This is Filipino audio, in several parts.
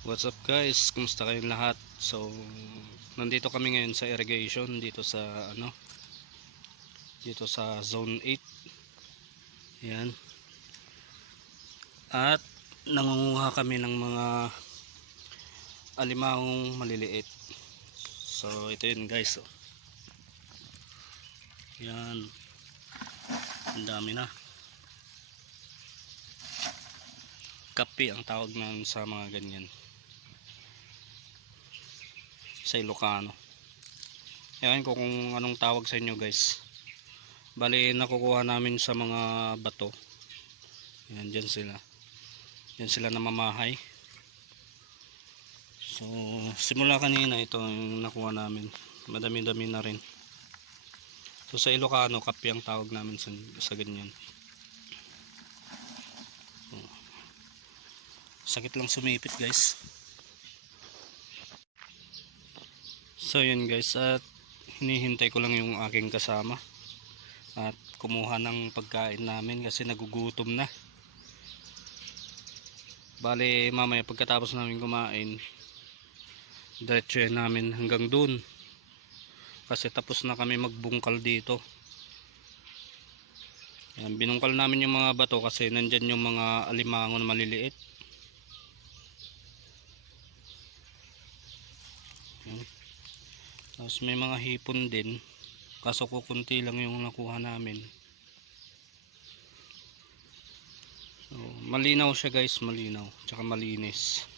What's up guys? Kumusta kayong lahat? So, nandito kami ngayon sa irrigation dito sa dito sa zone 8. Yan. At nangunguha kami ng mga alimahong maliliit. So, ito yun guys. Yan. Ang dami na. Kapi ang tawag namin sa mga ganyan. Sa Ilocano. Ewan ko kung anong tawag sa inyo guys. Bali nakukuha namin sa mga bato. Yan, dyan sila. Yan sila namamahay. So simula kanina ito yung nakuha namin. Madami-dami na rin. So sa Ilocano, kapi ang tawag namin sa ganyan. So, sakit lang sumipit guys. So yun guys, at hinihintay ko lang yung aking kasama at kumuha ng pagkain namin kasi nagugutom na. Bale mamaya pagkatapos namin kumain, diretso namin hanggang dun kasi tapos na kami magbungkal dito. Yan, binungkal namin yung mga bato kasi nandyan yung mga alimango na maliliit. Yan. Tapos may mga hipon din, kaso kukunti lang yung nakuha namin. So, malinaw siya guys, malinaw, tsaka malinis.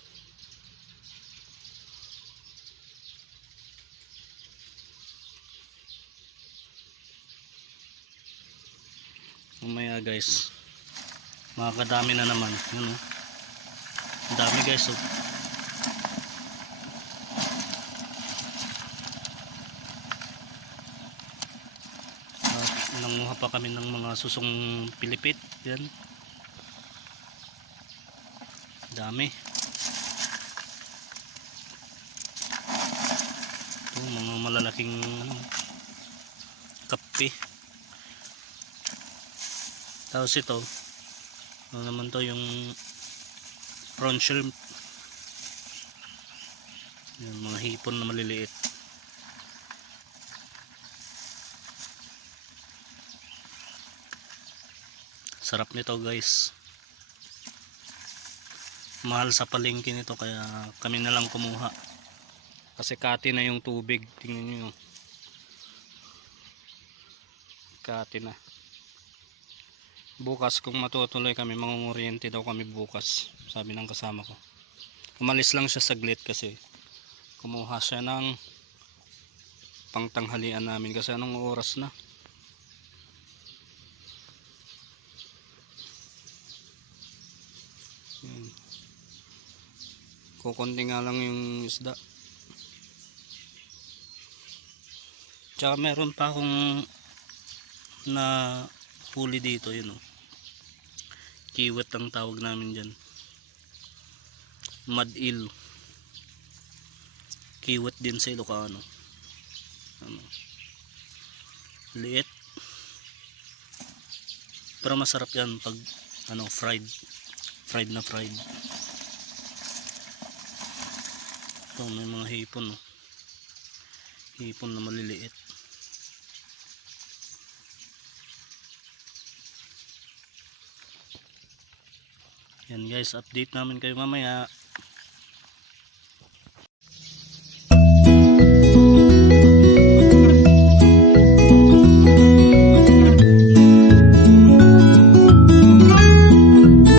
Mamaya guys, makakadami na naman. Yun, oh. Ang dami guys, oh. Nanguha pa kami ng mga susong pilipit. Yan, dami. Ito, mga malalaking kape. Tapos ito ano naman to, yung prawn shrimp. Yan, mga hipon na maliliit. Sarap nito guys. Mahal sa palengke nito kaya kami na lang kumuha. Kasi kati na yung tubig. Tingnan nyo. Kati na. Bukas kung matutuloy kami, mangunguryente daw kami bukas. Sabi ng kasama ko. Umalis lang siya saglit kasi kumuha siya ng pangtanghalian namin. Kasi anong oras na? Kukunti nga lang yung isda. Tsaka meron pa akong na huli dito, yun, oh. Kiwat ang tawag namin dyan. Mad-eel. Kiwat din sa Ilocano. Ano, liit. Pero masarap yan pag fried. Fried na fried. Ito, may mga hipon, oh. Hipon na maliliit. Yan guys, update namin kayo mamaya.